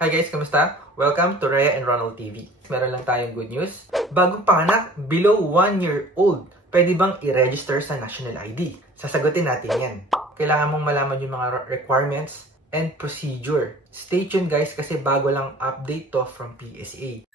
Hi guys, kamusta? Welcome to Rhea and Ronald TV. Meron lang tayong good news. Bagong panganak, below 1 year old, pwede bang i-register sa National ID? Sasagutin natin yan. Kailangan mong malaman yung mga requirements and procedure. Stay tuned guys kasi bago lang update to from PSA.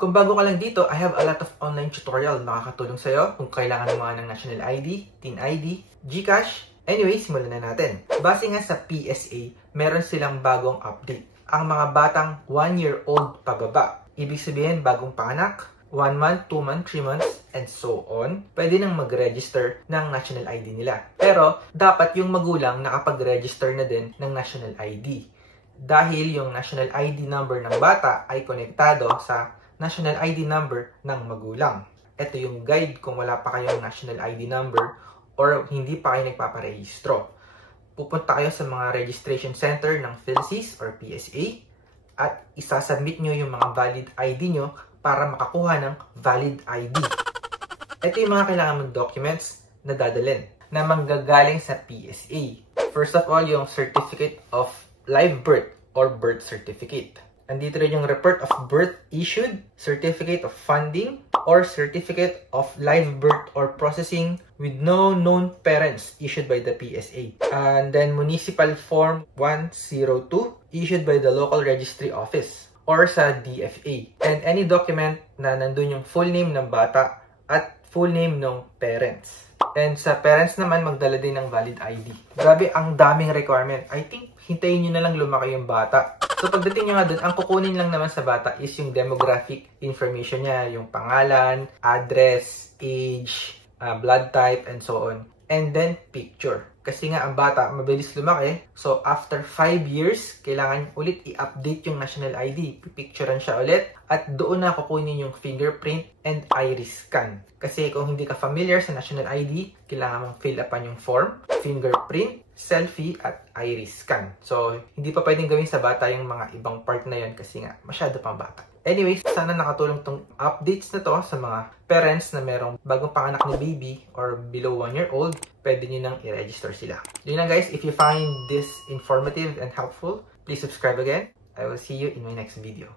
Kung bago ka lang dito, I have a lot of online tutorial makakatulong sa'yo kung kailangan mo ng National ID, TIN ID, GCash. Anyway, simulan na natin. Base nga sa PSA, meron silang bagong update. Ang mga batang 1 year old pababa, ibig sabihin bagong panganak, 1 month, 2 month, 3 months, and so on, pwede nang mag-register ng National ID nila. Pero, dapat yung magulang nakapag-register na din ng National ID. Dahil yung National ID number ng bata ay konektado sa National ID number ng magulang. Ito yung guide kung wala pa kayong National ID number or hindi pa kayo nagpaparehistro. Pupunta kayo sa mga registration center ng PhilSys or PSA at isasubmit nyo yung mga valid ID nyo para makakuha ng valid ID. Ito yung mga kailangan mong documents na dadalhin na manggagaling sa PSA. First of all, yung Certificate of Live Birth or Birth Certificate. Andito rin yung Report of Birth Issued, Certificate of Funding, or Certificate of Live Birth or Processing with no known parents issued by the PSA. And then Municipal Form 102 issued by the local registry office or sa DFA. And any document na nandun yung full name ng bata at full name ng parents. And sa parents naman, magdala din ng valid ID. Grabe, ang daming requirement. I think, hintayin nyo na lang lumaki yung bata. So pagdating nyo nga dun, ang kukunin lang naman sa bata is yung demographic information niya, yung pangalan, address, age, blood type, and so on. And then picture. Kasi nga ang bata mabilis lumaki. So after 5 years, kailangan ulit i-update yung National ID. Pipicturean siya ulit. At doon na kukunin yung fingerprint and iris scan. Kasi kung hindi ka familiar sa National ID, kailangan mong fill upan yung form, fingerprint, selfie, at iris scan. So, hindi pa pwedeng gawin sa bata yung mga ibang part na yun kasi nga masyado pang bata. Anyways, sana nakatulong tong updates na to sa mga parents na merong bagong panganak ni baby or below 1 year old, pwede nyo nang i-register sila. Yun lang guys, if you find this informative and helpful, please subscribe again. I will see you in my next video.